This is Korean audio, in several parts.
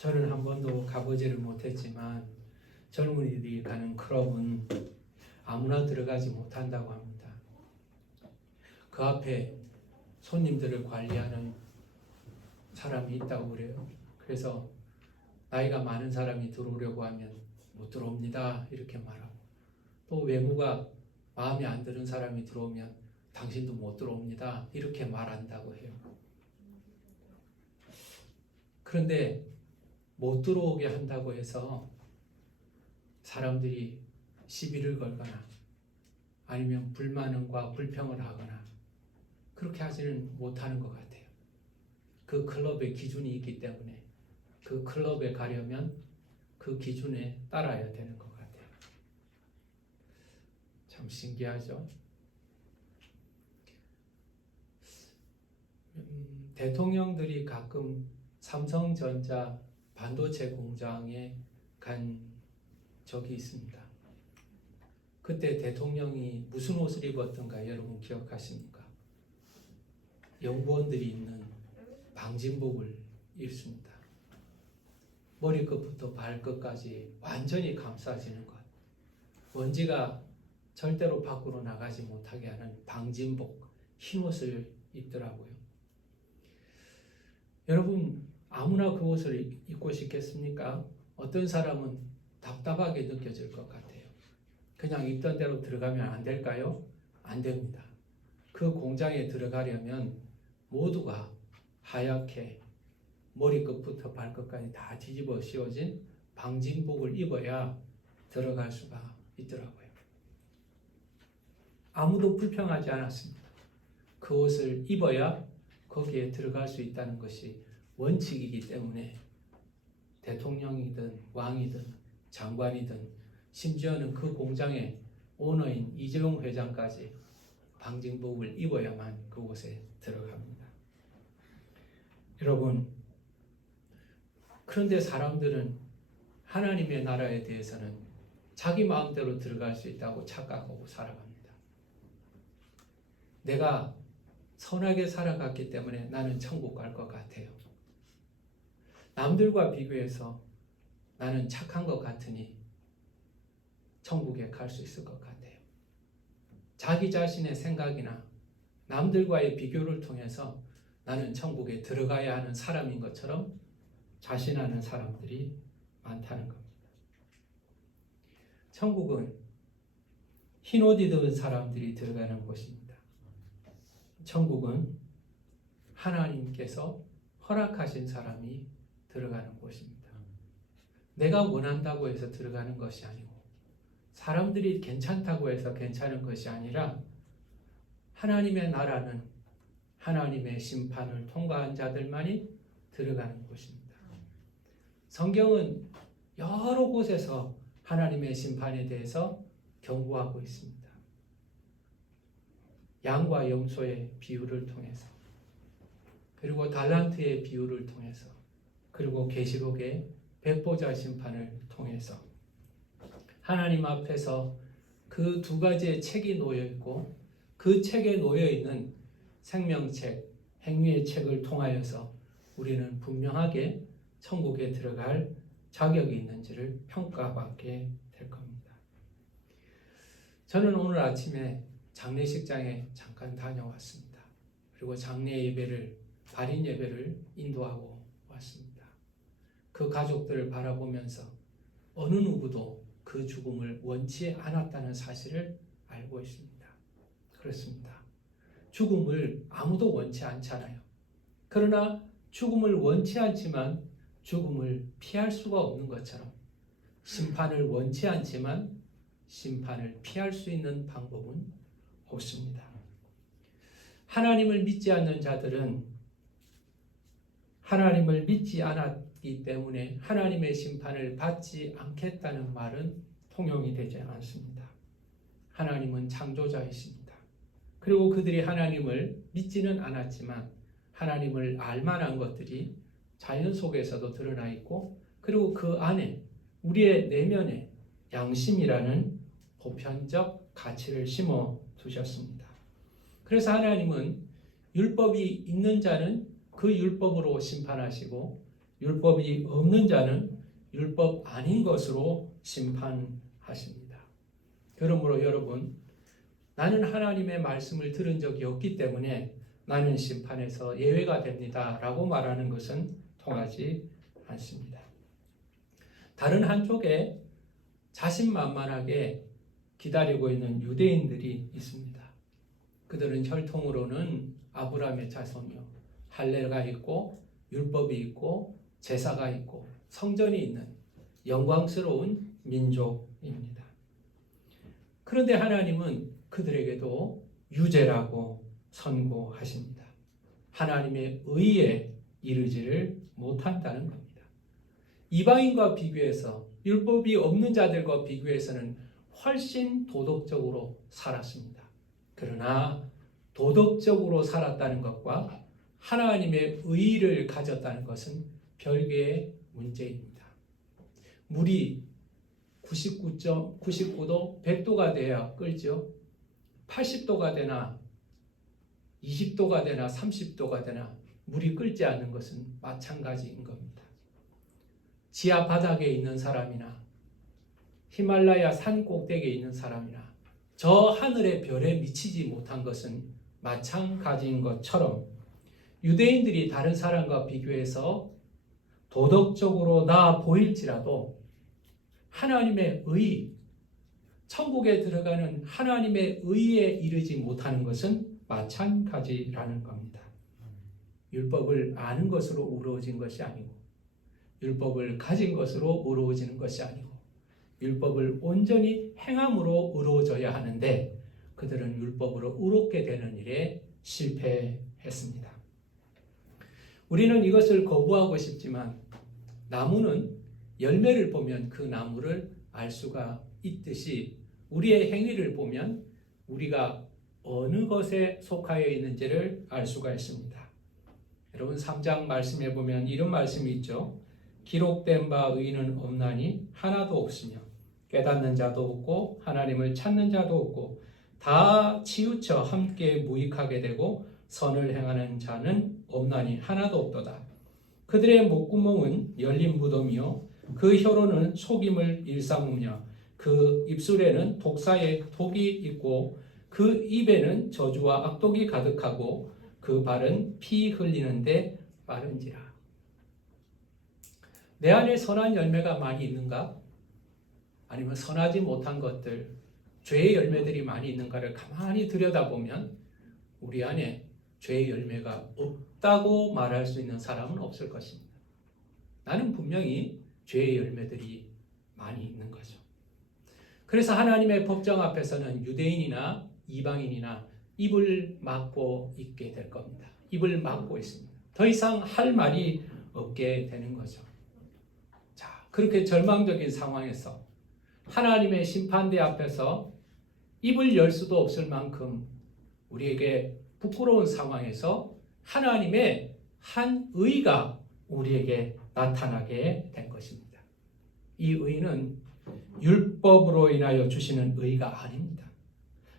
저는 한 번도 가보지를 못했지만 젊은이들이 가는 클럽은 아무나 들어가지 못한다고 합니다. 그 앞에 손님들을 관리하는 사람이 있다고 그래요. 그래서 나이가 많은 사람이 들어오려고 하면 못 들어옵니다 이렇게 말하고, 또 외모가 마음에 안 드는 사람이 들어오면 당신도 못 들어옵니다 이렇게 말한다고 해요. 그런데 못 들어오게 한다고 해서 사람들이 시비를 걸거나 아니면 불만과 불평을 하거나 그렇게 하지는 못하는 것 같아요. 그 클럽의 기준이 있기 때문에 그 클럽에 가려면 그 기준에 따라야 되는 것 같아요. 참 신기하죠? 대통령들이 가끔 삼성전자 반도체 공장에 간 적이 있습니다. 그때 대통령이 무슨 옷을 입었던가 여러분 기억하십니까? 연구원들이 입는 방진복을 입습니다. 머리끝부터 발끝까지 완전히 감싸지는 것, 먼지가 절대로 밖으로 나가지 못하게 하는 방진복, 흰 옷을 입더라고요. 여러분 아무나 그 옷을 입고 싶겠습니까? 어떤 사람은 답답하게 느껴질 것 같아요. 그냥 입던 대로 들어가면 안 될까요? 안 됩니다. 그 공장에 들어가려면 모두가 하얗게 머리끝부터 발끝까지 다 뒤집어 씌워진 방진복을 입어야 들어갈 수가 있더라고요. 아무도 불평하지 않았습니다. 그 옷을 입어야 거기에 들어갈 수 있다는 것이 원칙이기 때문에 대통령이든 왕이든 장관이든 심지어는 그 공장의 오너인 이재용 회장까지 방진복을 입어야만 그곳에 들어갑니다. 여러분, 그런데 사람들은 하나님의 나라에 대해서는 자기 마음대로 들어갈 수 있다고 착각하고 살아갑니다. 내가 선하게 살아갔기 때문에 나는 천국 갈 것 같아요. 남들과 비교해서 나는 착한 것 같으니 천국에 갈 수 있을 것 같아요. 자기 자신의 생각이나 남들과의 비교를 통해서 나는 천국에 들어가야 하는 사람인 것처럼 자신하는 사람들이 많다는 겁니다. 천국은 흰옷 입은 사람들이 들어가는 곳입니다. 천국은 하나님께서 허락하신 사람이 들어가는 곳입니다. 내가 원한다고 해서 들어가는 것이 아니고 사람들이 괜찮다고 해서 괜찮은 것이 아니라 하나님의 나라는 하나님의 심판을 통과한 자들만이 들어가는 곳입니다. 성경은 여러 곳에서 하나님의 심판에 대해서 경고하고 있습니다. 양과 염소의 비유를 통해서, 그리고 달란트의 비유를 통해서, 그리고 계시록의 백보자 심판을 통해서 하나님 앞에서 그 두 가지의 책이 놓여 있고 그 책에 놓여 있는 생명책, 행위의 책을 통하여서 우리는 분명하게 천국에 들어갈 자격이 있는지를 평가받게 될 겁니다. 저는 오늘 아침에 장례식장에 잠깐 다녀왔습니다. 그리고 장례 예배를, 발인 예배를 인도하고 왔습니다. 그 가족들을 바라보면서 어느 누구도 그 죽음을 원치 않았다는 사실을 알고 있습니다. 그렇습니다. 죽음을 아무도 원치 않잖아요. 그러나 죽음을 원치 않지만 죽음을 피할 수가 없는 것처럼 심판을 원치 않지만 심판을 피할 수 있는 방법은 없습니다. 하나님을 믿지 않는 자들은 하나님을 믿지 않았기 때문에 하나님의 심판을 받지 않겠다는 말은 통용이 되지 않습니다. 하나님은 창조자이십니다. 그리고 그들이 하나님을 믿지는 않았지만 하나님을 알 만한 것들이 자연 속에서도 드러나 있고, 그리고 그 안에 우리의 내면에 양심이라는 보편적 가치를 심어 두셨습니다. 그래서 하나님은 율법이 있는 자는 그 율법으로 심판하시고 율법이 없는 자는 율법 아닌 것으로 심판하십니다. 그러므로 여러분, 나는 하나님의 말씀을 들은 적이 없기 때문에 나는 심판에서 예외가 됩니다 라고 말하는 것은 통하지 않습니다. 다른 한쪽에 자신만만하게 기다리고 있는 유대인들이 있습니다. 그들은 혈통으로는 아브라함의 자손이요, 할례가 있고 율법이 있고 제사가 있고 성전이 있는 영광스러운 민족입니다. 그런데 하나님은 그들에게도 유죄라고 선고하십니다. 하나님의 의에 이르지를 못한다는 겁니다. 이방인과 비교해서, 율법이 없는 자들과 비교해서는 훨씬 도덕적으로 살았습니다. 그러나 도덕적으로 살았다는 것과 하나님의 의의를 가졌다는 것은 별개의 문제입니다. 물이 99도 100도가 돼야 끓죠. 80도가 되나 20도가 되나 30도가 되나 물이 끓지 않는 것은 마찬가지인 겁니다. 지하 바닥에 있는 사람이나 히말라야 산 꼭대기에 있는 사람이나 저 하늘의 별에 미치지 못한 것은 마찬가지인 것처럼 유대인들이 다른 사람과 비교해서 도덕적으로 나아 보일지라도 하나님의 의, 천국에 들어가는 하나님의 의에 이르지 못하는 것은 마찬가지라는 겁니다. 율법을 아는 것으로 의로워진 것이 아니고, 율법을 가진 것으로 의로워지는 것이 아니고, 율법을 온전히 행함으로 의로워져야 하는데 그들은 율법으로 의롭게 되는 일에 실패했습니다. 우리는 이것을 거부하고 싶지만 나무는 열매를 보면 그 나무를 알 수가 있듯이 우리의 행위를 보면 우리가 어느 것에 속하여 있는지를 알 수가 있습니다. 여러분 3장 말씀에 보면 이런 말씀이 있죠. 기록된 바 의인은 없나니 하나도 없으며 깨닫는 자도 없고 하나님을 찾는 자도 없고 다 치우쳐 함께 무익하게 되고 선을 행하는 자는 없나니 하나도 없도다. 그들의 목구멍은 열린 무덤이요 그 혀로는 속임을 일삼으며 그 입술에는 독사의 독이 있고 그 입에는 저주와 악독이 가득하고 그 발은 피 흘리는데 빠른지라. 내 안에 선한 열매가 많이 있는가? 아니면 선하지 못한 것들, 죄의 열매들이 많이 있는가를 가만히 들여다보면 우리 안에 죄의 열매가 없다고 말할 수 있는 사람은 없을 것입니다. 나는 분명히 죄의 열매들이 많이 있는 거죠. 그래서 하나님의 법정 앞에서는 유대인이나 이방인이나 입을 막고 있게 될 겁니다. 입을 막고 있습니다. 더 이상 할 말이 없게 되는 거죠. 자, 그렇게 절망적인 상황에서 하나님의 심판대 앞에서 입을 열 수도 없을 만큼 우리에게 부끄러운 상황에서 하나님의 한 의가 우리에게 나타나게 된 것입니다. 이 의는 율법으로 인하여 주시는 의가 아닙니다.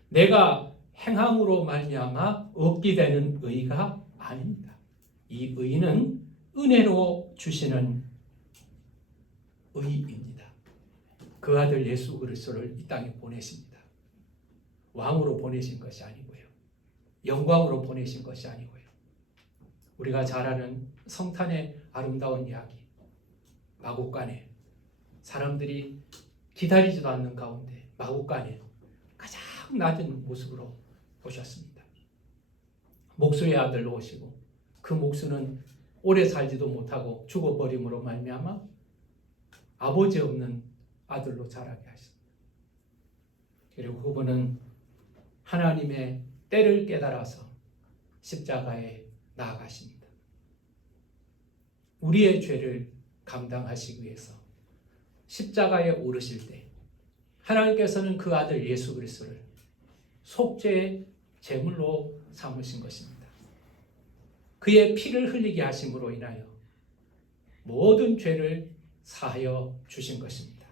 내가 행함으로 말미암아 얻게 되는 의가 아닙니다. 이 의는 은혜로 주시는 의입니다. 그 아들 예수 그리스도를 이 땅에 보내십니다. 왕으로 보내신 것이 아니고요. 영광으로 보내신 것이 아니고요. 우리가 잘 아는 성탄의 아름다운 이야기, 마국간에 사람들이 기다리지도 않는 가운데 마국간에 가장 낮은 모습으로 오셨습니다. 목수의 아들로 오시고 그 목수는 오래 살지도 못하고 죽어버림으로 말미암아 아버지 없는 아들로 자라게 하십니다. 그리고 그분은 하나님의 때를 깨달아서 십자가에 나아가십니다. 우리의 죄를 감당하시기 위해서 십자가에 오르실 때 하나님께서는 그 아들 예수 그리스도를 속죄의 제물로 삼으신 것입니다. 그의 피를 흘리게 하심으로 인하여 모든 죄를 사하여 주신 것입니다.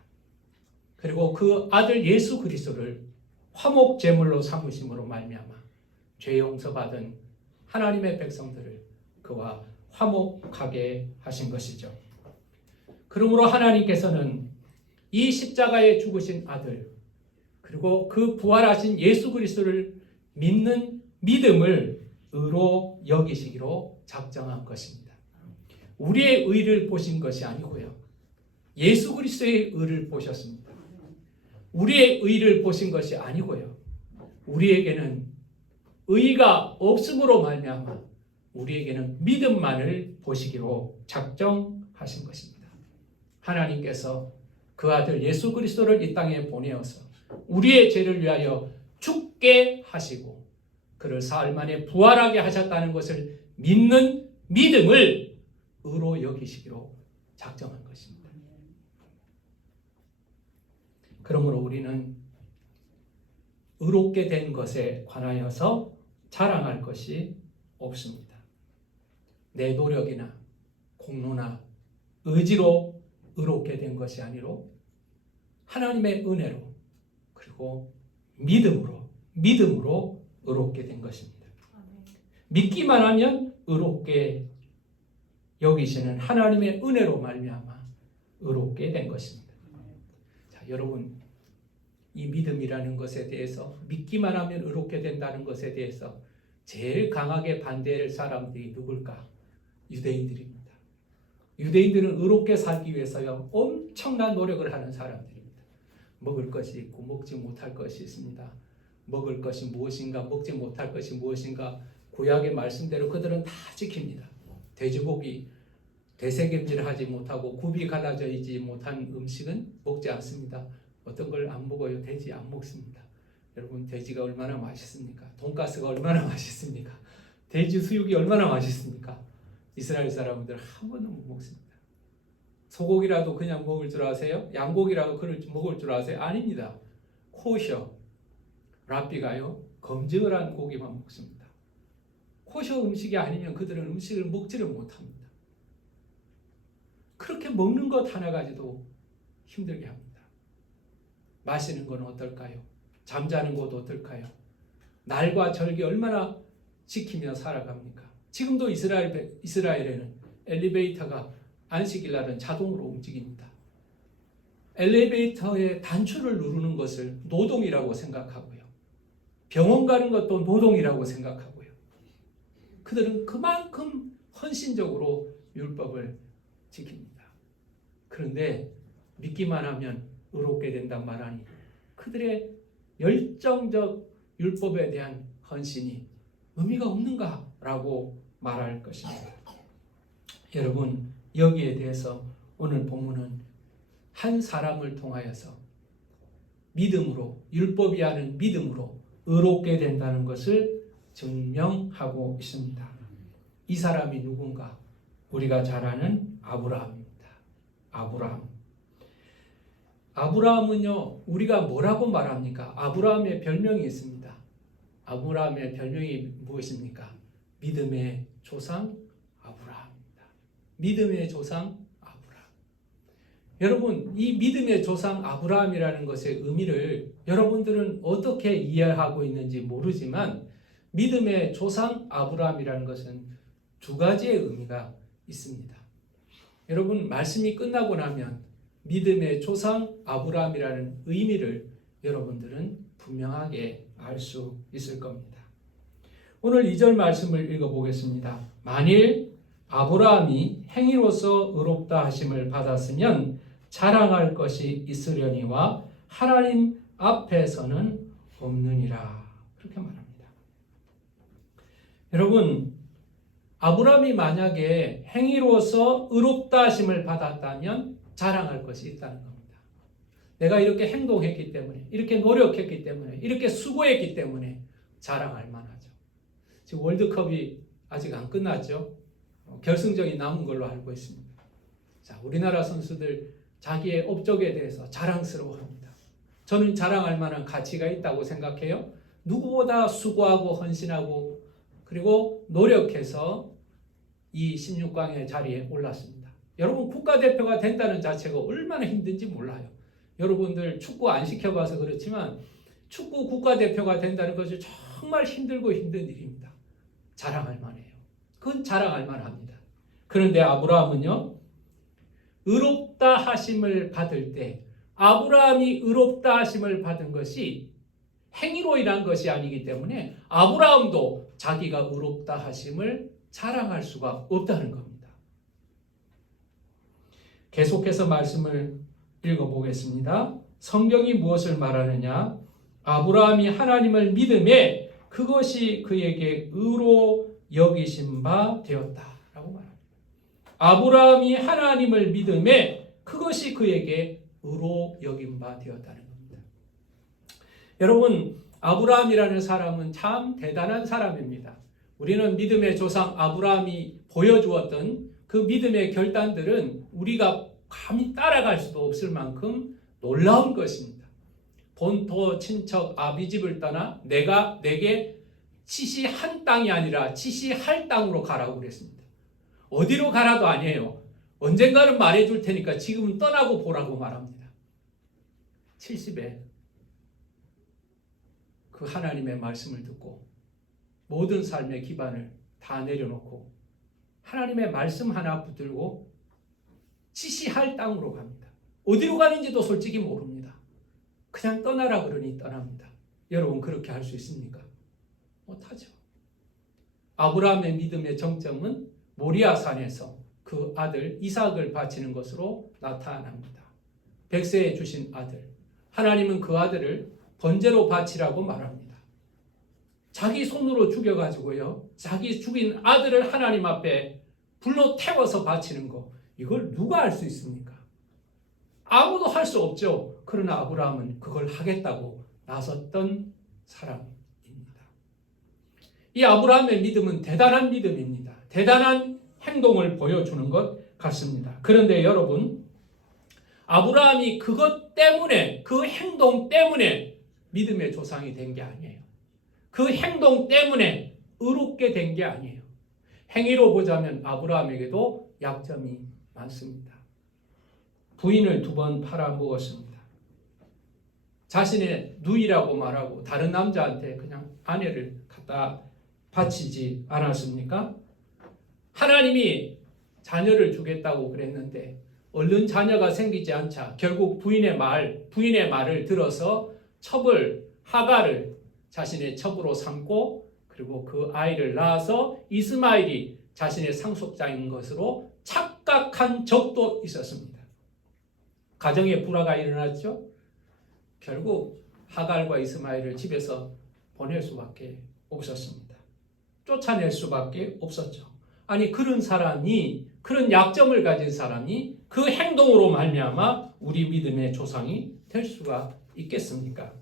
그리고 그 아들 예수 그리스도를 화목 제물로 삼으심으로 말미암아 죄 용서받은 하나님의 백성들을 그와 화목하게 하신 것이죠. 그러므로 하나님께서는 이 십자가에 죽으신 아들 그리고 그 부활하신 예수 그리스도를 믿는 믿음을 의로 여기시기로 작정한 것입니다. 우리의 의를 보신 것이 아니고요. 예수 그리스도의 의를 보셨습니다. 우리의 의를 보신 것이 아니고요. 우리에게는 의가 없음으로 말미암아 우리에게는 믿음만을 보시기로 작정하신 것입니다. 하나님께서 그 아들 예수 그리스도를 이 땅에 보내어서 우리의 죄를 위하여 죽게 하시고 그를 사흘 만에 부활하게 하셨다는 것을 믿는 믿음을 의로 여기시기로 작정한 것입니다. 그러므로 우리는 의롭게 된 것에 관하여서 자랑할 것이 없습니다. 내 노력이나 공로나 의지로 의롭게 된 것이 아니로 하나님의 은혜로 그리고 믿음으로 의롭게 된 것입니다. 믿기만 하면 의롭게 여기시는 하나님의 은혜로 말미암아 의롭게 된 것입니다. 자, 여러분 이 믿음이라는 것에 대해서 믿기만 하면 의롭게 된다는 것에 대해서 제일 강하게 반대할 사람들이 누굴까? 유대인들입니다. 유대인들은 의롭게 살기 위해서요 엄청난 노력을 하는 사람들입니다. 먹을 것이 있고 먹지 못할 것이 있습니다. 먹을 것이 무엇인가 먹지 못할 것이 무엇인가 구약의 말씀대로 그들은 다 지킵니다. 돼지고기 되새김질하지 못하고 굽이 갈라져 있지 못한 음식은 먹지 않습니다. 어떤 걸 안 먹어요? 돼지 안 먹습니다. 여러분 돼지가 얼마나 맛있습니까? 돈가스가 얼마나 맛있습니까? 돼지 수육이 얼마나 맛있습니까? 이스라엘 사람들 한 번도 못 먹습니다. 소고기라도 그냥 먹을 줄 아세요? 양고기라도 먹을 줄 아세요? 아닙니다. 코셔, 랍비가요 검증을 한 고기만 먹습니다. 코셔 음식이 아니면 그들은 음식을 먹지를 못합니다. 그렇게 먹는 것 하나 가지도 힘들게 합니다. 마시는 건 어떨까요? 잠자는 것 어떨까요? 날과 절기 얼마나 지키며 살아갑니까? 지금도 이스라엘에는 엘리베이터가 안식일 날은 자동으로 움직입니다. 엘리베이터의 단추를 누르는 것을 노동이라고 생각하고요. 병원 가는 것도 노동이라고 생각하고요. 그들은 그만큼 헌신적으로 율법을 지킵니다. 그런데 믿기만 하면 의롭게 된단 말하니 그들의 열정적 율법에 대한 헌신이 의미가 없는가라고 말할 것입니다. 여러분 여기에 대해서 오늘 본문은 한 사람을 통하여서 믿음으로 율법이 하는 믿음으로 의롭게 된다는 것을 증명하고 있습니다. 이 사람이 누군가? 우리가 잘 아는 아브라함입니다. 아브라함은요 우리가 뭐라고 말합니까? 아브라함의 별명이 있습니다. 아브라함의 별명이 무엇입니까? 믿음의 조상 아브라함입니다. 믿음의 조상 아브라함. 여러분 이 믿음의 조상 아브라함이라는 것의 의미를 여러분들은 어떻게 이해하고 있는지 모르지만 믿음의 조상 아브라함이라는 것은 두 가지의 의미가 있습니다. 여러분 말씀이 끝나고 나면 믿음의 조상 아브라함이라는 의미를 여러분들은 분명하게 알 수 있을 겁니다. 오늘 2절 말씀을 읽어보겠습니다. 만일 아브라함이 행위로서 의롭다 하심을 받았으면 자랑할 것이 있으려니와 하나님 앞에서는 없느니라. 그렇게 말합니다. 여러분 아브라함이 만약에 행위로서 의롭다 하심을 받았다면 자랑할 것이 있다는 겁니다. 내가 이렇게 행동했기 때문에 이렇게 노력했기 때문에 이렇게 수고했기 때문에 자랑할 만하죠. 지금 월드컵이 아직 안 끝났죠. 결승전이 남은 걸로 알고 있습니다. 자, 우리나라 선수들 자기의 업적에 대해서 자랑스러워합니다. 저는 자랑할 만한 가치가 있다고 생각해요. 누구보다 수고하고 헌신하고 그리고 노력해서 이 16강의 자리에 올랐습니다. 여러분 국가대표가 된다는 자체가 얼마나 힘든지 몰라요. 여러분들 축구 안 시켜봐서 그렇지만 축구 국가대표가 된다는 것이 정말 힘들고 힘든 일입니다. 자랑할 만해요. 그건 자랑할 만합니다. 그런데 아브라함은요, 의롭다 하심을 받을 때 아브라함이 의롭다 하심을 받은 것이 행위로 인한 것이 아니기 때문에 아브라함도 자기가 의롭다 하심을 자랑할 수가 없다는 겁니다. 계속해서 말씀을 읽어보겠습니다. 성경이 무엇을 말하느냐? 아브라함이 하나님을 믿음에 그것이 그에게 의로 여기신 바 되었다라고 말합니다. 아브라함이 하나님을 믿음에 그것이 그에게 의로 여긴 바 되었다는 겁니다. 여러분, 아브라함이라는 사람은 참 대단한 사람입니다. 우리는 믿음의 조상 아브라함이 보여주었던 그 믿음의 결단들은 우리가 감히 따라갈 수도 없을 만큼 놀라운 것입니다. 본토 친척 아비집을 떠나 내게 지시한 땅이 아니라 지시할 땅으로 가라고 그랬습니다. 어디로 가라도 아니에요. 언젠가는 말해줄 테니까 지금은 떠나고 보라고 말합니다. 70에 그 하나님의 말씀을 듣고 모든 삶의 기반을 다 내려놓고 하나님의 말씀 하나 붙들고 지시할 땅으로 갑니다. 어디로 가는지도 솔직히 모릅니다. 그냥 떠나라 그러니 떠납니다. 여러분 그렇게 할 수 있습니까? 못하죠. 아브라함의 믿음의 정점은 모리아산에서 그 아들 이삭을 바치는 것으로 나타납니다. 백세에 주신 아들. 하나님은 그 아들을 번제로 바치라고 말합니다. 자기 손으로 죽여가지고요. 자기 죽인 아들을 하나님 앞에 불로 태워서 바치는 거. 이걸 누가 할 수 있습니까? 아무도 할 수 없죠. 그러나 아브라함은 그걸 하겠다고 나섰던 사람입니다. 이 아브라함의 믿음은 대단한 믿음입니다. 대단한 행동을 보여주는 것 같습니다. 그런데 여러분, 아브라함이 그것 때문에, 그 행동 때문에 믿음의 조상이 된 게 아니에요. 그 행동 때문에 의롭게 된 게 아니에요. 행위로 보자면 아브라함에게도 약점이 많습니다. 부인을 2번 팔아먹었습니다. 자신의 누이라고 말하고 다른 남자한테 그냥 아내를 갖다 바치지 않았습니까? 하나님이 자녀를 주겠다고 그랬는데 얼른 자녀가 생기지 않자 결국 부인의 말을 들어서 하갈을 자신의 첩으로 삼고 그리고 그 아이를 낳아서 이스마엘이 자신의 상속자인 것으로 착각한 적도 있었습니다. 가정에 불화가 일어났죠. 결국 하갈과 이스마엘을 집에서 보낼 수밖에 없었습니다. 쫓아낼 수밖에 없었죠. 아니 그런 사람이, 그런 약점을 가진 사람이 그 행동으로 말미암아 우리 믿음의 조상이 될 수가 있겠습니까?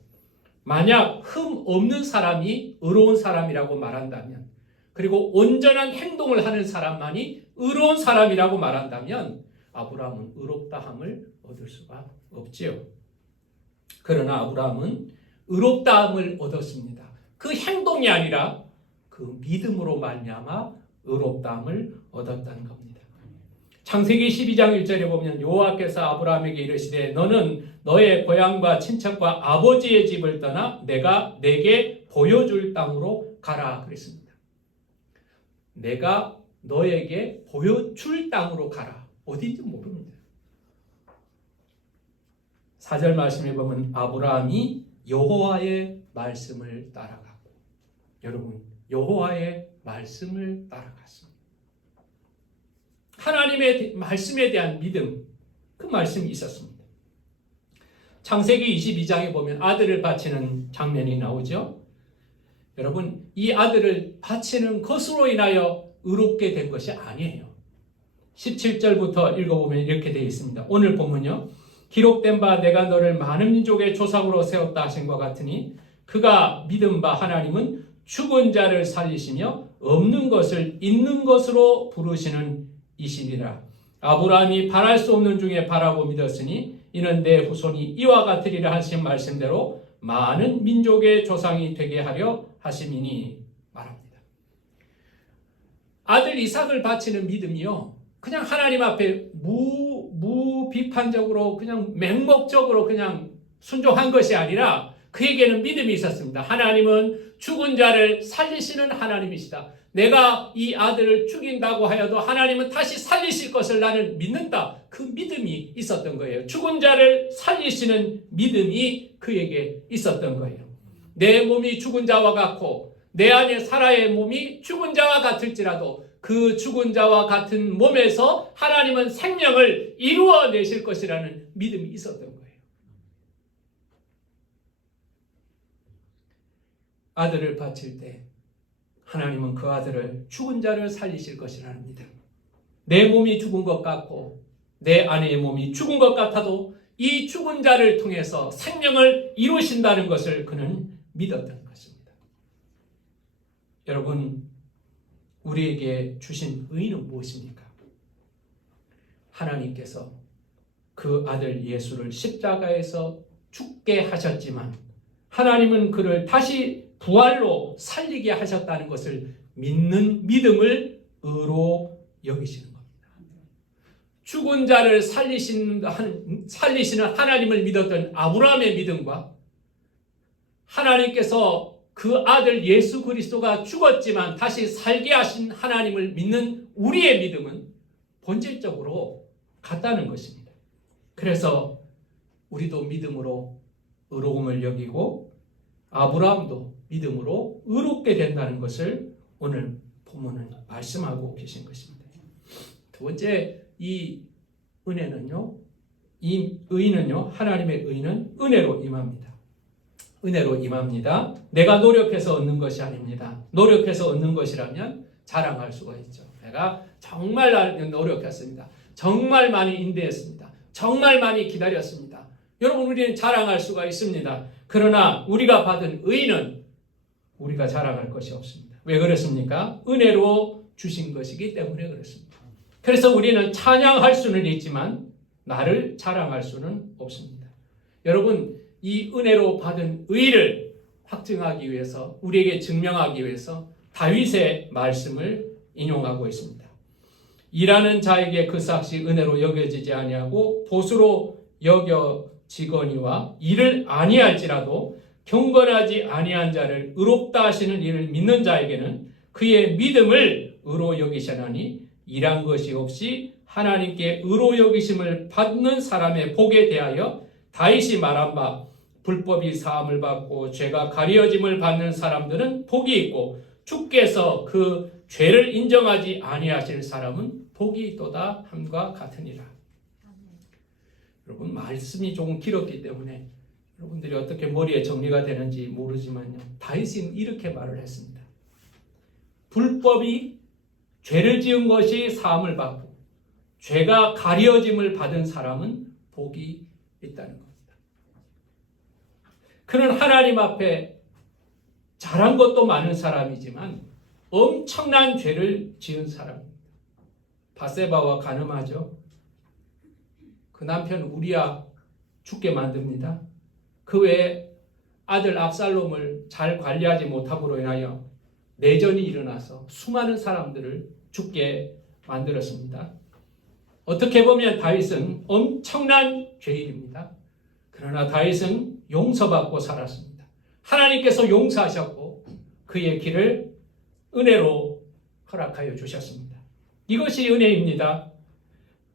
만약 흠 없는 사람이 의로운 사람이라고 말한다면, 그리고 온전한 행동을 하는 사람만이 의로운 사람이라고 말한다면 아브라함은 의롭다함을 얻을 수가 없지요. 그러나 아브라함은 의롭다함을 얻었습니다. 그 행동이 아니라 그 믿음으로 말미암아 의롭다함을 얻었다는 겁니다. 창세기 12장 1절에 보면 여호와께서 아브라함에게 이르시되 너는 너의 고향과 친척과 아버지의 집을 떠나 내가 내게 보여줄 땅으로 가라 그랬습니다. 내가 너에게 보여줄 땅으로 가라. 어딘지 모릅니다. 4절 말씀에 보면 아브라함이 여호와의 말씀을 따라가고, 여러분 여호와의 말씀을 따라갔습니다. 하나님의 말씀에 대한 믿음, 그 말씀이 있었습니다. 창세기 22장에 보면 아들을 바치는 장면이 나오죠. 여러분 이 아들을 바치는 것으로 인하여 의롭게 된 것이 아니에요. 17절부터 읽어보면 이렇게 되어 있습니다. 오늘 본문요. 기록된 바 내가 너를 많은 민족의 조상으로 세웠다 하신 것 같으니 그가 믿은 바 하나님은 죽은 자를 살리시며 없는 것을 있는 것으로 부르시는 이시니라. 아브라함이 바랄 수 없는 중에 바라고 믿었으니 이는 내 후손이 이와 같으리라 하신 말씀대로 많은 민족의 조상이 되게 하려 하심이니 말합니다. 아들 이삭을 바치는 믿음이요. 그냥 하나님 앞에 무비판적으로 그냥 맹목적으로 그냥 순종한 것이 아니라 그에게는 믿음이 있었습니다. 하나님은 죽은 자를 살리시는 하나님이시다. 내가 이 아들을 죽인다고 하여도 하나님은 다시 살리실 것을 나는 믿는다. 그 믿음이 있었던 거예요. 죽은 자를 살리시는 믿음이 그에게 있었던 거예요. 내 몸이 죽은 자와 같고 내 안에 사라의 몸이 죽은 자와 같을지라도 그 죽은 자와 같은 몸에서 하나님은 생명을 이루어내실 것이라는 믿음이 있었던 거예요. 아들을 바칠 때 하나님은 그 아들을 죽은 자를 살리실 것이라는 믿음. 내 몸이 죽은 것 같고 내 아내의 몸이 죽은 것 같아도 이 죽은 자를 통해서 생명을 이루신다는 것을 그는 믿었던 것입니다. 여러분, 우리에게 주신 의는 무엇입니까? 하나님께서 그 아들 예수를 십자가에서 죽게 하셨지만 하나님은 그를 다시 부활로 살리게 하셨다는 것을 믿는 믿음을 의로 여기시는 겁니다. 죽은 자를 살리시는 하나님을 믿었던 아브라함의 믿음과 하나님께서 그 아들 예수 그리스도가 죽었지만 다시 살게 하신 하나님을 믿는 우리의 믿음은 본질적으로 같다는 것입니다. 그래서 우리도 믿음으로 의로움을 여기고 아브라함도 믿음으로 의롭게 된다는 것을 오늘 본문은 말씀하고 계신 것입니다. 두 번째, 이 은혜는요, 이 의는요, 하나님의 의는 은혜로 임합니다. 은혜로 임합니다. 내가 노력해서 얻는 것이 아닙니다. 노력해서 얻는 것이라면 자랑할 수가 있죠. 내가 정말 노력했습니다. 정말 많이 인내했습니다. 정말 많이 기다렸습니다. 여러분, 우리는 자랑할 수가 있습니다. 그러나 우리가 받은 의는 우리가 자랑할 것이 없습니다. 왜 그렇습니까? 은혜로 주신 것이기 때문에 그렇습니다. 그래서 우리는 찬양할 수는 있지만 나를 자랑할 수는 없습니다. 여러분, 이 은혜로 받은 의를 확증하기 위해서, 우리에게 증명하기 위해서 다윗의 말씀을 인용하고 있습니다. 일하는 자에게 그 삭시 은혜로 여겨지지 아니하고 보수로 여겨지거니와 일을 아니할지라도 경건하지 아니한 자를 의롭다 하시는 이를 믿는 자에게는 그의 믿음을 의로 여기시나니 일한 것이 없이 하나님께 의로 여기심을 받는 사람의 복에 대하여 다윗이 말한 바 불법이 사함을 받고 죄가 가려짐을 받는 사람들은 복이 있고 주께서 그 죄를 인정하지 아니하실 사람은 복이 있도다 함과 같으니라. 여러분, 말씀이 조금 길었기 때문에 여러분들이 어떻게 머리에 정리가 되는지 모르지만요, 다윗은 이렇게 말을 했습니다. 불법이 죄를 지은 것이 사함을 받고 죄가 가려짐을 받은 사람은 복이 있다는 겁니다. 그는 하나님 앞에 잘한 것도 많은 사람이지만 엄청난 죄를 지은 사람입니다. 바세바와 간음하죠. 그 남편 우리야 죽게 만듭니다. 그 외에 아들 압살롬을 잘 관리하지 못함으로 인하여 내전이 일어나서 수많은 사람들을 죽게 만들었습니다. 어떻게 보면 다윗은 엄청난 죄인입니다. 그러나 다윗은 용서받고 살았습니다. 하나님께서 용서하셨고 그의 길을 은혜로 허락하여 주셨습니다. 이것이 은혜입니다.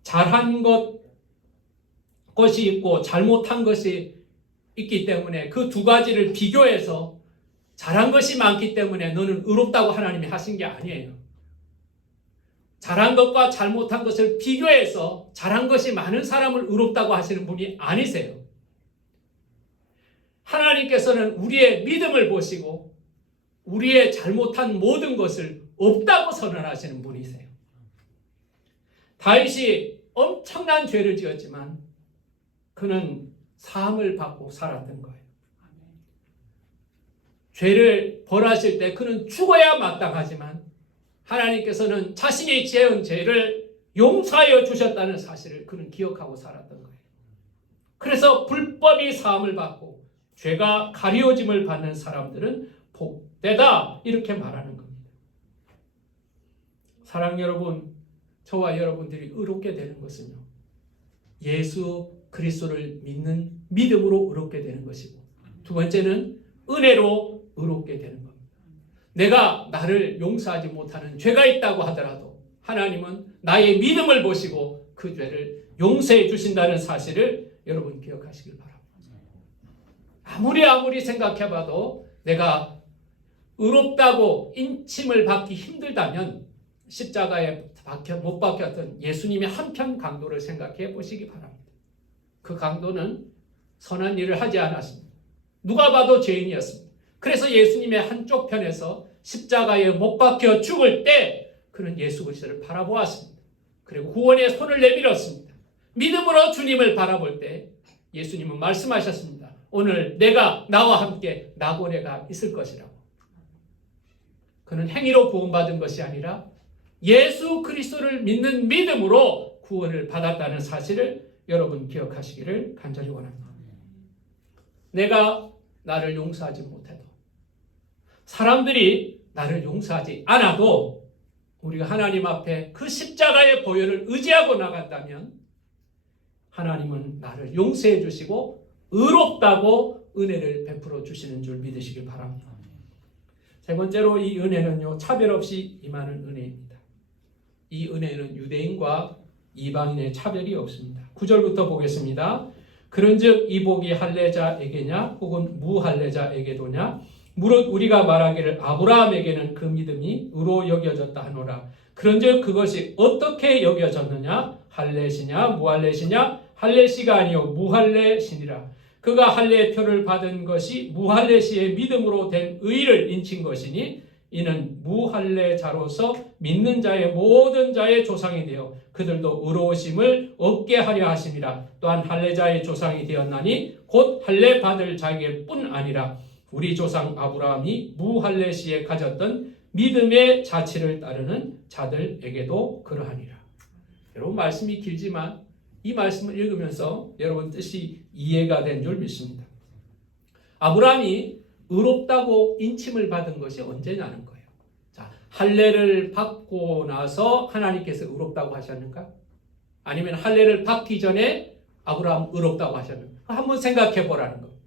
잘한 것이 있고 잘못한 것이 있기 때문에 그 두 가지를 비교해서 잘한 것이 많기 때문에 너는 의롭다고 하나님이 하신 게 아니에요. 잘한 것과 잘못한 것을 비교해서 잘한 것이 많은 사람을 의롭다고 하시는 분이 아니세요. 하나님께서는 우리의 믿음을 보시고 우리의 잘못한 모든 것을 없다고 선언하시는 분이세요. 다윗이 엄청난 죄를 지었지만 그는 사함을 받고 살았던 거예요. 죄를 벌하실 때 그는 죽어야 마땅하지만 하나님께서는 자신이 지은 죄를 용서하여 주셨다는 사실을 그는 기억하고 살았던 거예요. 그래서 불법이 사함을 받고 죄가 가리워짐을 받는 사람들은 복되다 이렇게 말하는 겁니다. 사랑 여러분, 저와 여러분들이 의롭게 되는 것은요, 예수 그리스도를 믿는 믿음으로 의롭게 되는 것이고 두 번째는 은혜로 의롭게 되는 겁니다. 내가 나를 용서하지 못하는 죄가 있다고 하더라도 하나님은 나의 믿음을 보시고 그 죄를 용서해 주신다는 사실을 여러분 기억하시길 바랍니다. 아무리 생각해봐도 내가 의롭다고 인침을 받기 힘들다면 십자가에 못 박혔던 예수님의 한편 강도를 생각해 보시기 바랍니다. 그 강도는 선한 일을 하지 않았습니다. 누가 봐도 죄인이었습니다. 그래서 예수님의 한쪽 편에서 십자가에 못 박혀 죽을 때 그는 예수 그리스도를 바라보았습니다. 그리고 구원의 손을 내밀었습니다. 믿음으로 주님을 바라볼 때 예수님은 말씀하셨습니다. 오늘 내가 나와 함께 낙원에가 있을 것이라고. 그는 행위로 구원받은 것이 아니라 예수 그리스도를 믿는 믿음으로 구원을 받았다는 사실을 여러분 기억하시기를 간절히 원합니다. 내가 나를 용서하지 못해도 사람들이 나를 용서하지 않아도 우리가 하나님 앞에 그 십자가의 보혈을 의지하고 나간다면 하나님은 나를 용서해 주시고 의롭다고 은혜를 베풀어 주시는 줄 믿으시길 바랍니다. 세 번째로 이 은혜는요, 차별 없이 임하는 은혜입니다. 이 은혜는 유대인과 이방인의 차별이 없습니다. 9절부터 보겠습니다. 그런즉 이 복이 할례자에게냐 혹은 무할례자에게도냐 무릇 우리가 말하기를 아브라함에게는 그 믿음이 의로 여겨졌다 하노라. 그런즉 그것이 어떻게 여겨졌느냐? 할례시냐 무할례시냐? 할례시가 아니요 무할례시니라. 그가 할례의 표를 받은 것이 무할례시의 믿음으로 된 의를 인친 것이니 이는 무할례자로서 믿는 자의 모든 자의 조상이 되어 그들도 의로우심을 얻게 하려 하심이라. 또한 할례자의 조상이 되었나니 곧 할례 받을 자에게 뿐 아니라 우리 조상 아브라함이 무할례시에 가졌던 믿음의 자치를 따르는 자들에게도 그러하니라. 여러분, 말씀이 길지만 이 말씀을 읽으면서 여러분 뜻이 이해가 된 줄 믿습니다. 아브라함이 의롭다고 인침을 받은 것이 언제냐는 거예요. 자, 할례를 받고 나서 하나님께서 의롭다고 하셨는가? 아니면 할례를 받기 전에 아브라함 의롭다고 하셨는가? 한번 생각해 보라는 겁니다.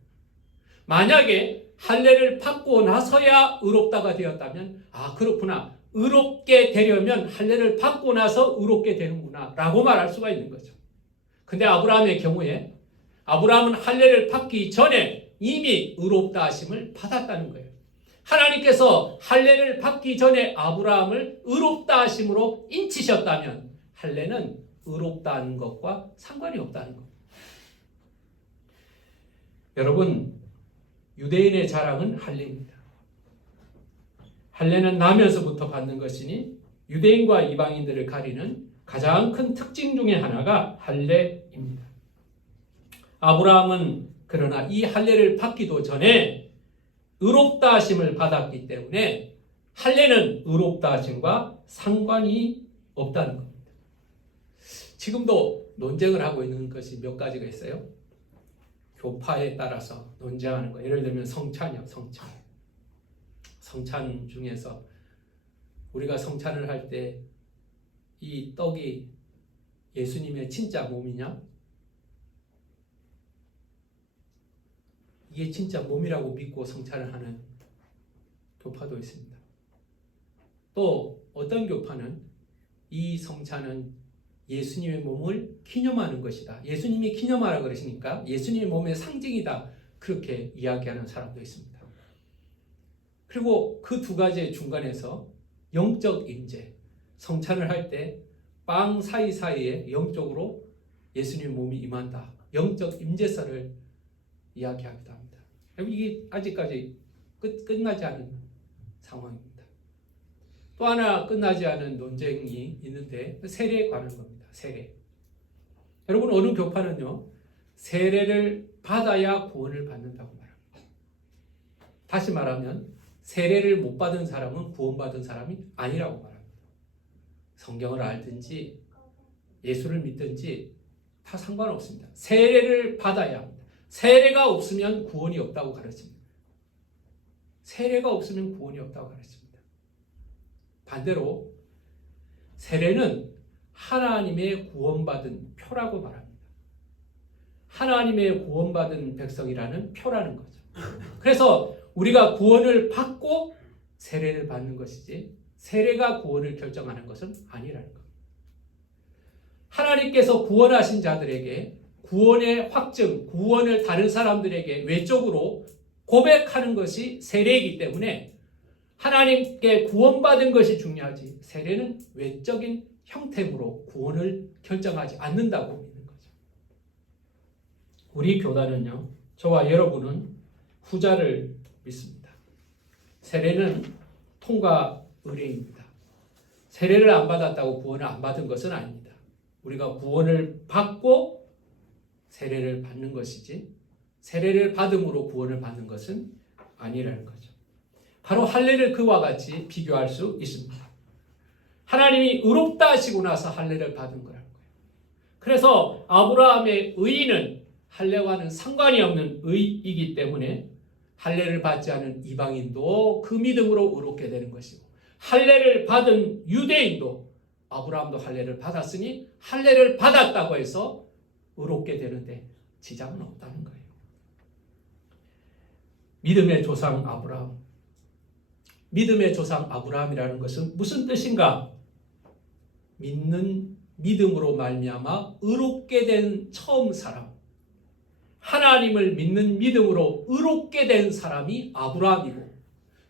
만약에 할례를 받고 나서야 의롭다가 되었다면 그렇구나. 의롭게 되려면 할례를 받고 나서 의롭게 되는구나 라고 말할 수가 있는 거죠. 근데 아브라함의 경우에 아브라함은 할례를 받기 전에 이미 의롭다 하심을 받았다는 거예요. 하나님께서 할례를 받기 전에 아브라함을 의롭다 하심으로 인치셨다면 할례는 의롭다는 것과 상관이 없다는 겁니다. 여러분, 유대인의 자랑은 할례입니다. 할례는 나면서부터 받는 것이니 유대인과 이방인들을 가리는 가장 큰 특징 중에 하나가 할례입니다. 아브라함은 그러나 이 할례를 받기도 전에 의롭다 하심을 받았기 때문에 할례는 의롭다 하심과 상관이 없다는 겁니다. 지금도 논쟁을 하고 있는 것이 몇 가지가 있어요. 교파에 따라서 논쟁하는 거. 예를 들면 성찬이요, 성찬. 성찬 중에서 우리가 성찬을 할 때 이 떡이 예수님의 진짜 몸이냐? 이게 진짜 몸이라고 믿고 성찬을 하는 교파도 있습니다. 또 어떤 교파는 이 성찬은 예수님의 몸을 기념하는 것이다. 예수님이 기념하라 그러시니까 예수님의 몸의 상징이다. 그렇게 이야기하는 사람도 있습니다. 그리고 그 두 가지의 중간에서 영적 임재, 성찬을 할 때 빵 사이사이에 영적으로 예수님의 몸이 임한다. 영적 임재설을 이야기하기도 합니다. 이게 아직까지 끝나지 않은 상황입니다. 또 하나 끝나지 않은 논쟁이 있는데 세례에 관한 겁니다. 세례. 여러분, 어느 교파는요, 세례를 받아야 구원을 받는다고 말합니다. 다시 말하면 세례를 못 받은 사람은 구원받은 사람이 아니라고 말합니다. 성경을 알든지 예수를 믿든지 다 상관없습니다. 세례를 받아야 합니다. 세례가 없으면 구원이 없다고 가르칩니다. 세례가 없으면 구원이 없다고 가르칩니다. 반대로 세례는 하나님의 구원받은 표라고 말합니다. 하나님의 구원받은 백성이라는 표라는 거죠. 그래서 우리가 구원을 받고 세례를 받는 것이지 세례가 구원을 결정하는 것은 아니라는 겁니다. 하나님께서 구원하신 자들에게 구원의 확증, 구원을 다른 사람들에게 외적으로 고백하는 것이 세례이기 때문에 하나님께 구원받은 것이 중요하지 세례는 외적인 형태로 구원을 결정하지 않는다고 믿는 거죠. 우리 교단은요, 저와 여러분은 후자를 믿습니다. 세례는 통과 의례입니다. 세례를 안 받았다고 구원을 안 받은 것은 아닙니다. 우리가 구원을 받고 세례를 받는 것이지 세례를 받음으로 구원을 받는 것은 아니라는 거죠. 바로 할례를 그와 같이 비교할 수 있습니다. 하나님이 의롭다 하시고 나서 할례를 받은 거라는 거예요. 그래서 아브라함의 의는 할례와는 상관이 없는 의이기 때문에 할례를 받지 않은 이방인도 그 믿음으로 의롭게 되는 것이고 할례를 받은 유대인도 아브라함도 할례를 받았으니 할례를 받았다고 해서 의롭게 되는데 지장은 없다는 거예요. 믿음의 조상 아브라함. 믿음의 조상 아브라함이라는 것은 무슨 뜻인가? 믿는 믿음으로 말미암아 의롭게 된 처음 사람. 하나님을 믿는 믿음으로 의롭게 된 사람이 아브라함이고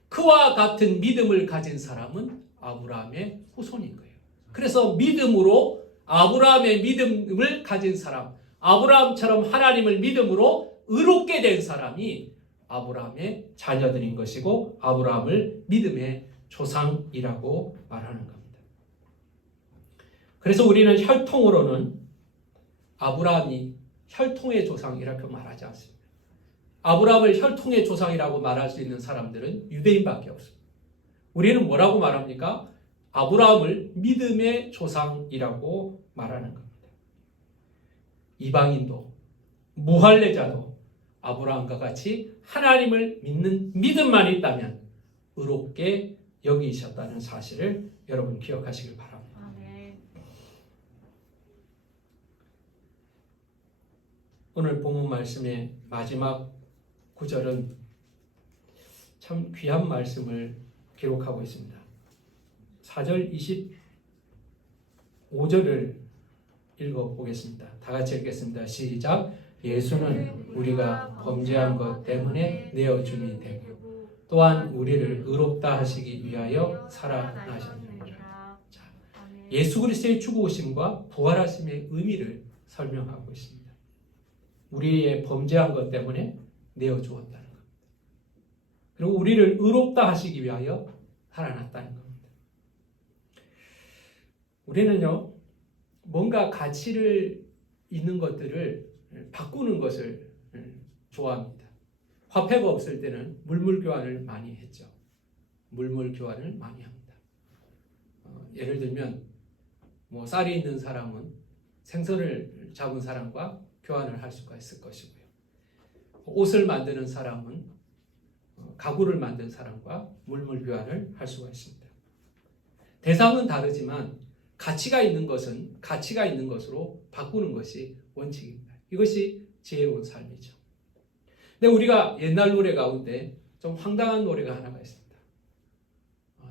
그와 같은 믿음을 가진 사람은 아브라함의 후손인 거예요. 그래서 믿음으로 아브라함의 믿음을 가진 사람, 아브라함처럼 하나님을 믿음으로 의롭게 된 사람이 아브라함의 자녀들인 것이고 아브라함을 믿음의 조상이라고 말하는 겁니다. 그래서 우리는 혈통으로는 아브라함이 혈통의 조상 이렇게 말하지 않습니다. 아브라함을 혈통의 조상이라고 말할 수 있는 사람들은 유대인밖에 없습니다. 우리는 뭐라고 말합니까? 아브라함을 믿음의 조상이라고 말하는 겁니다. 이방인도 무할례자도 아브라함과 같이 하나님을 믿는 믿음만 있다면 의롭게 여기셨다는 사실을 여러분 기억하시길 바랍니다. 오늘 본문 말씀의 마지막 구절은 참 귀한 말씀을 기록하고 있습니다. 4절 25절을 읽어보겠습니다. 다 같이 읽겠습니다. 시작. 예수는 우리가 범죄한 것 때문에 내어줌이 되고 또한 우리를 의롭다 하시기 위하여 살아나셨느니라. 자, 예수 그리스도의 죽으심과 부활하심의 의미를 설명하고 있습니다. 우리의 범죄한 것 때문에 내어주었다는 겁니다. 그리고 우리를 의롭다 하시기 위하여 살아났다는 겁니다. 우리는요, 뭔가 가치를 있는 것들을 바꾸는 것을 좋아합니다. 화폐가 없을 때는 물물 교환을 많이 했죠. 물물 교환을 많이 합니다. 예를 들면 뭐 쌀이 있는 사람은 생선을 잡은 사람과 교환을 할 수가 있을 것이고요. 옷을 만드는 사람은 가구를 만든 사람과 물물 교환을 할 수가 있습니다. 대상은 다르지만 가치가 있는 것은 가치가 있는 것으로 바꾸는 것이 원칙입니다. 이것이 지혜로운 삶이죠. 근데 우리가 옛날 노래 가운데 좀 황당한 노래가 하나가 있습니다.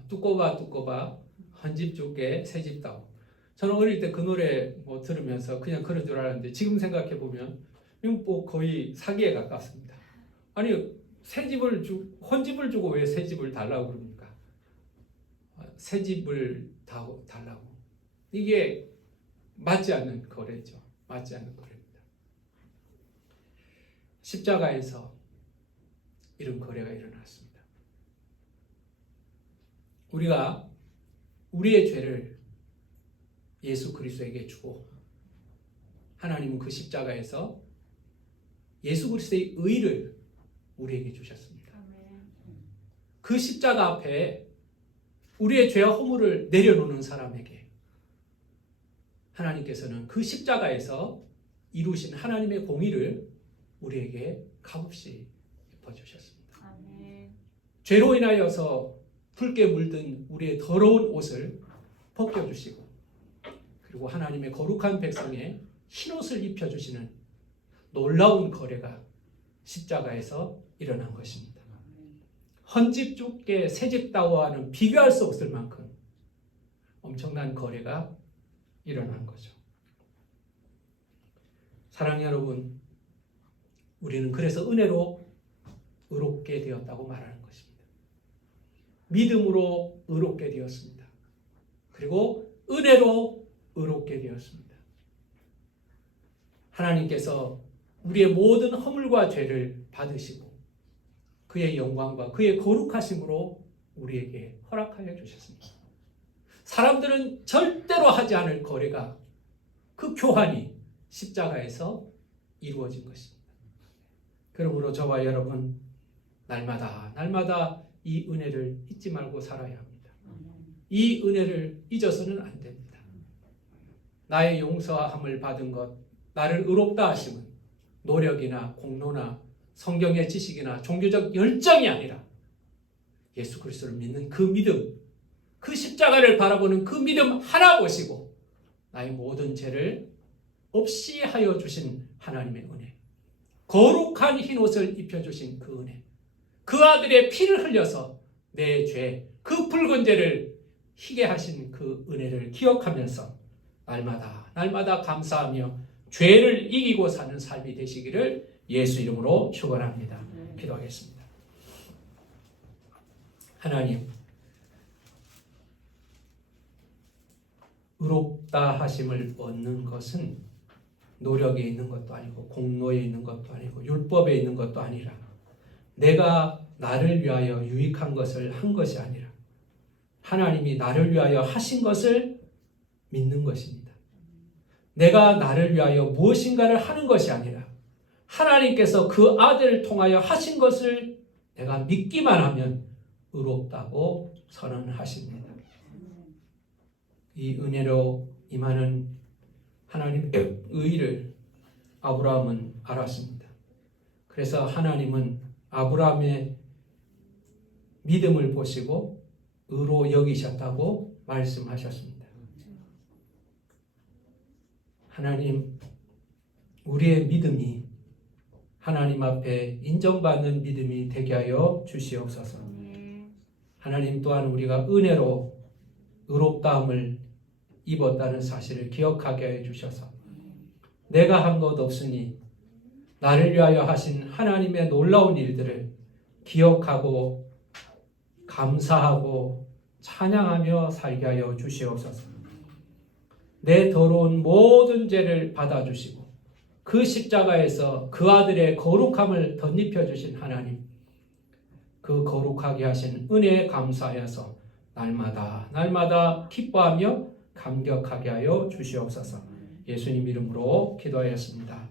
두꺼봐 두꺼봐 헌집 줄게 새집 다오. 저는 어릴 때 그 노래 들으면서 그냥 그런 줄 알았는데 지금 생각해 보면 뭐 거의 사기에 가깝습니다. 아니 헌집을 주고 왜 새집을 달라고 그럽니까? 새집을 달라고. 이게 맞지 않는 거래죠. 맞지 않는 거래입니다. 십자가에서 이런 거래가 일어났습니다. 우리가 우리의 죄를 예수 그리스도에게 주고 하나님은 그 십자가에서 예수 그리스도의 의를 우리에게 주셨습니다. 그 십자가 앞에 우리의 죄와 허물을 내려놓는 사람에게 하나님께서는 그 십자가에서 이루신 하나님의 공의를 우리에게 값없이 짚어주셨습니다. 죄로 인하여서 붉게 물든 우리의 더러운 옷을 벗겨주시고 그리고 하나님의 거룩한 백성에 흰옷을 입혀주시는 놀라운 거래가 십자가에서 일어난 것입니다. 헌집 주께 새집 다워와는 비교할 수 없을 만큼 엄청난 거래가 일어난 거죠. 사랑하는 여러분, 우리는 그래서 은혜로 의롭게 되었다고 말하는 것입니다. 믿음으로 의롭게 되었습니다. 그리고 은혜로 의롭게 되었습니다. 하나님께서 우리의 모든 허물과 죄를 받으시고 그의 영광과 그의 거룩하심으로 우리에게 허락하여 주셨습니다. 사람들은 절대로 하지 않을 거래가, 그 교환이 십자가에서 이루어진 것입니다. 그러므로 저와 여러분 날마다 이 은혜를 잊지 말고 살아야 합니다. 이 은혜를 잊어서는 안 됩니다. 나의 용서함을 받은 것, 나를 의롭다 하심은 노력이나 공로나 성경의 지식이나 종교적 열정이 아니라 예수 그리스도를 믿는 그 믿음, 그 십자가를 바라보는 그 믿음 하나 보시고 나의 모든 죄를 없이 하여 주신 하나님의 은혜, 거룩한 흰옷을 입혀주신 그 은혜, 그 아들의 피를 흘려서 내 죄, 그 붉은 죄를 희게 하신 그 은혜를 기억하면서 날마다 감사하며 죄를 이기고 사는 삶이 되시기를 예수 이름으로 축원합니다. 기도하겠습니다. 하나님, 의롭다 하심을 얻는 것은 노력에 있는 것도 아니고 공로에 있는 것도 아니고 율법에 있는 것도 아니라 내가 나를 위하여 유익한 것을 한 것이 아니라 하나님이 나를 위하여 하신 것을 믿는 것입니다. 내가 나를 위하여 무엇인가를 하는 것이 아니라 하나님께서 그 아들을 통하여 하신 것을 내가 믿기만 하면 의롭다고 선언하십니다. 이 은혜로 임하는 하나님의 의를 아브라함은 알았습니다. 그래서 하나님은 아브라함의 믿음을 보시고 의로 여기셨다고 말씀하셨습니다. 하나님, 우리의 믿음이 하나님 앞에 인정받는 믿음이 되게 하여 주시옵소서. 하나님 또한 우리가 은혜로 의롭다함을 입었다는 사실을 기억하게 해 주셔서 내가 한 것 없으니 나를 위하여 하신 하나님의 놀라운 일들을 기억하고 감사하고 찬양하며 살게 하여 주시옵소서. 내 더러운 모든 죄를 받아주시고 그 십자가에서 그 아들의 거룩함을 덧입혀 주신 하나님, 그 거룩하게 하신 은혜에 감사하여서 날마다 기뻐하며 감격하게 하여 주시옵소서. 예수님 이름으로 기도하였습니다.